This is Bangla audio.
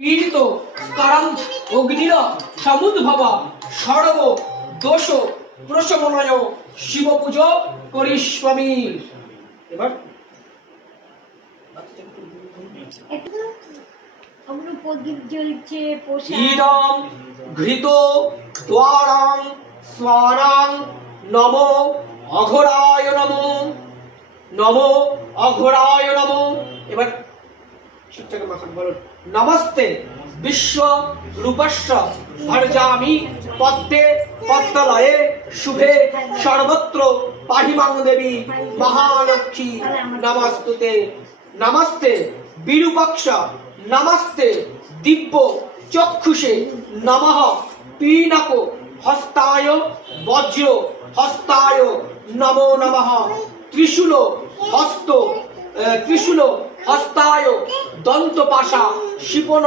পীড়িত কারণ অগ্নির সমুদ্ভব সর্ব দোষ প্রশমনয় শিব পুজো করিষ্যামি। এবার প্রদীপ জ্বলছে, ইদং ঘৃত দ্বারাং স্বারাং নমো অঘোরায় নমো, নমো অঘোরায় নমো। এবার শিবটাকে মাখন বলুন, নমস্তে বিশ্ব রূপস্য ভর্জামি পদ্মে পদ্মলয়ে শুভে সর্বত্র পাহিমাং দেবী মহালক্ষ্মী নমস্তুতে। নমস্তে বিরূপক্ষ নমস্তে দিব্য চক্ষুষে নমঃ পীনক হস্তায় বজ্র হস্তায় নমো নমঃ ত্রিশূল হস্ত ত্রিশূল হস্তায় দন্তপাশা শিপন